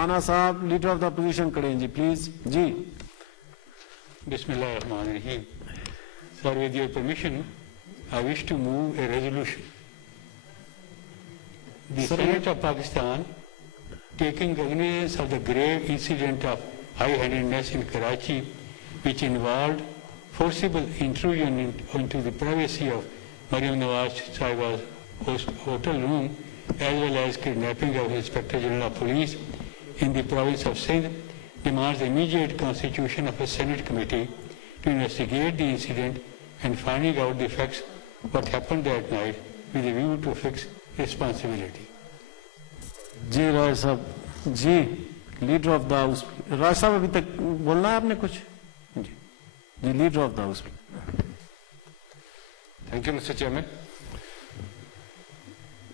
رانا صاحب leader of the opposition کھڑے ہیں جی پلیز جی. بسم اللہ الرحمن الرحیم. Sir, with your permission, I wish to move a resolution. The Senate of Pakistan, taking cognizance of the grave incident of high-handedness in Karachi, which involved forcible intrusion into the privacy of Maryam Nawaz Sahiba's hotel room, as well as kidnapping of Inspector General of Police in the province of Sindh, demands the immediate constitution of a Senate committee to investigate the incident and finding out the facts what happened that night with a view to fix responsibility. جی رائے صاحب جی leader of the house. Rai صاحب ابھی تک بولنا ہے آپ نے کچھ؟ جی جی leader of the house. Thank you mister chairman.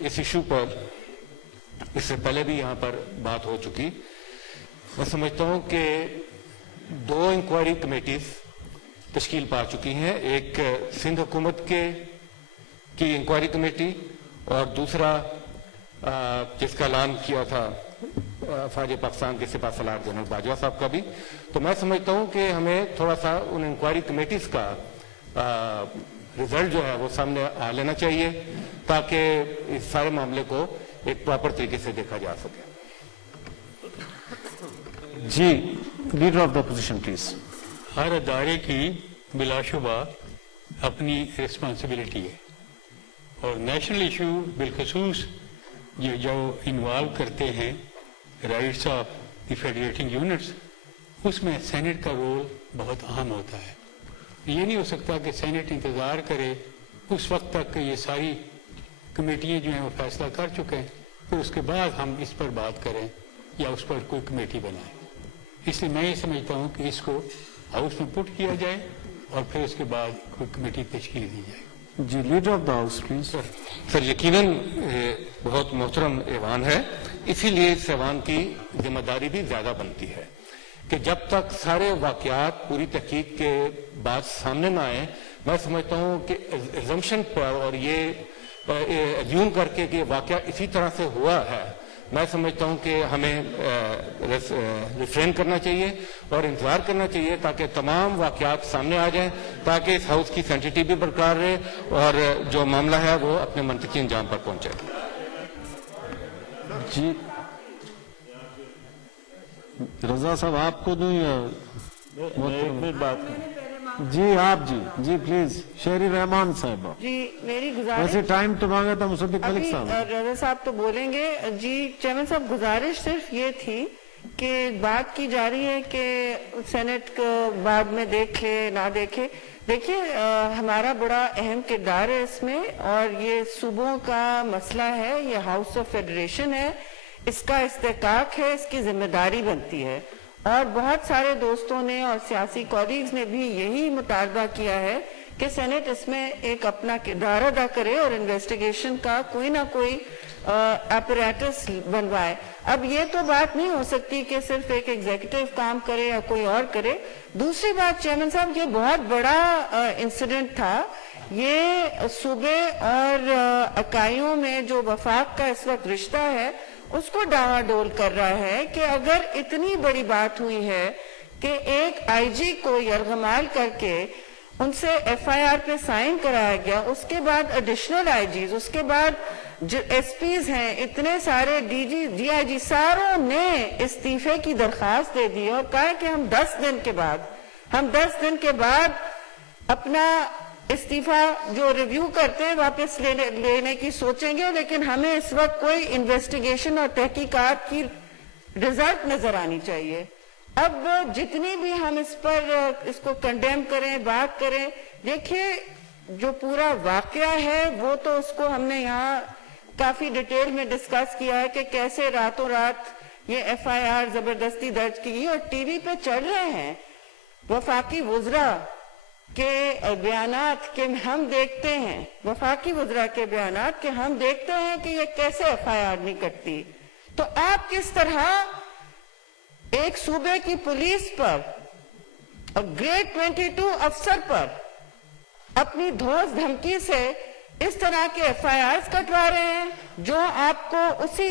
اس ایشو پر اس سے پہلے بھی یہاں پر بات ہو چکی. میں سمجھتا ہوں کہ 2 انکوائری کمیٹیز تشکیل پا چکی ہیں. ایک سندھ حکومت کی انکوائری کمیٹی اور دوسرا جس کا اعلان کیا تھا فوج پاکستان کے سپاہ سالار جنرل باجوہ صاحب کا بھی. تو میں سمجھتا ہوں کہ ہمیں تھوڑا سا ان انکوائری کمیٹیز کا رزلٹ جو ہے وہ سامنے آ لینا چاہیے تاکہ اس سارے معاملے کو ایک پراپر طریقے سے دیکھا جا سکے. جی leader of the opposition please. ہر ادارے کی بلا شبہ اپنی رسپانسبلٹی ہے اور نیشنل ایشو بالخصوص جو انوالو کرتے ہیں rights of the federating units, اس میں سینٹ کا رول بہت اہم ہوتا ہے. یہ نہیں ہو سکتا کہ سینٹ انتظار کرے اس وقت تک کہ یہ ساری کمیٹیاں جو ہیں وہ فیصلہ کر چکے ہیں پھر اس کے بعد ہم اس پر بات کریں یا اس پر کوئی کمیٹی بنائیں. اس لیے میں یہ سمجھتا ہوں کہ اس کو ہاؤس میں پٹ کیا جائے اور پھر اس کے بعد کوئی کمیٹی تشکیل دی جائے. جی leader of the house please. Sir یقیناً بہت محترم ایوان ہے, اسی لیے اس ایوان کی ذمہ داری بھی زیادہ بنتی ہے کہ جب تک سارے واقعات پوری تحقیق کے بعد سامنے نہ آئیں, میں سمجھتا ہوں کہ ایگزمپشن پر اور یہ ایزیوم کر کے کہ واقعہ اسی طرح سے ہوا ہے, میں سمجھتا ہوں کہ ہمیں ریفرین کرنا چاہیے اور انتظار کرنا چاہیے تاکہ تمام واقعات سامنے آ جائیں تاکہ اس ہاؤس کی سینٹیٹی بھی برقرار رہے اور جو معاملہ ہے وہ اپنے منطقی انجام پر پہنچے. جی رضا صاحب آپ کو دوں یا بات جی آپ جی پلیز. شہری رحمان صاحب جی میری گزارش, ویسے ٹائم تو مانگا تھا مصدق ملک صاحب. رضا صاحب تو بولیں گے. جی چیئرمین صاحب گزارش صرف یہ تھی کہ بات کی جا رہی ہے کہ سینٹ کو بعد میں دیکھ لے نہ دیکھے. دیکھیے ہمارا بڑا اہم کردار ہے اس میں اور یہ صوبوں کا مسئلہ ہے, یہ ہاؤس آف فیڈریشن ہے, اس کا استحقاق ہے, اس کی ذمہ داری بنتی ہے. اور بہت سارے دوستوں نے اور سیاسی کولیگز نے بھی یہی مطالبہ کیا ہے کہ سینٹ اس میں ایک اپنا کردار ادا کرے اور انویسٹیگیشن کا کوئی نہ کوئی اپریٹس بنوائے. اب یہ تو بات نہیں ہو سکتی کہ صرف ایک ایگزیکٹو کام کرے یا کوئی اور کرے. دوسری بات چیئرمین صاحب, یہ بہت بڑا انسیڈنٹ تھا. یہ صوبے اور اکائیوں میں جو وفاق کا اس وقت رشتہ ہے اس کو ڈاوا ڈول کر رہا ہے کہ اگر اتنی بڑی بات ہوئی ہے کہ ایک آئی جی کو یرغمال کر کے ان سے ایف آئی آر پہ سائن کرایا گیا, اس کے بعد ایڈیشنل آئی جیز, اس کے بعد جو ایس پیز ہیں, اتنے سارے ڈی آئی جی ساروں نے استعفے کی درخواست دے دی اور کہا کہ ہم 10 دن کے بعد اپنا استعفیٰ جو ریویو کرتے ہیں واپس لینے کی سوچیں گے, لیکن ہمیں اس وقت کوئی انویسٹیگیشن اور تحقیقات کی رزلٹ نظر آنی چاہیے. اب جتنی بھی ہم اس پر اس کو کنڈیم کریں, بات کریں, دیکھیے جو پورا واقعہ ہے وہ تو اس کو ہم نے یہاں کافی ڈیٹیل میں ڈسکس کیا ہے کہ کیسے راتوں رات یہ ایف آئی آر زبردستی درج کی گئی اور ٹی وی پہ چڑھ رہے ہیں وفاقی وزراء کے بیانات کہ ہم دیکھتے ہیں, وفاقی وزراء کے بیانات کہ ہم دیکھتے ہیں کہ یہ کیسے ایف آئی آر نہیں کرتی. تو آپ کس طرح ایک صوبے کی پولیس پر اور گریڈ 22 افسر پر اپنی دھوس دھمکی سے اس طرح کے ایف آئی آرز کٹوا رہے ہیں جو آپ کو اسی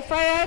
FIR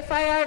FIR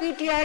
PTI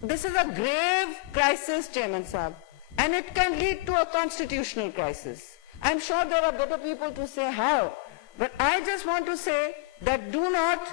this is a grave crisis, Chairman Saab, and it can lead to a constitutional crisis. I'm sure there are better people to say how, but I just want to say that do not,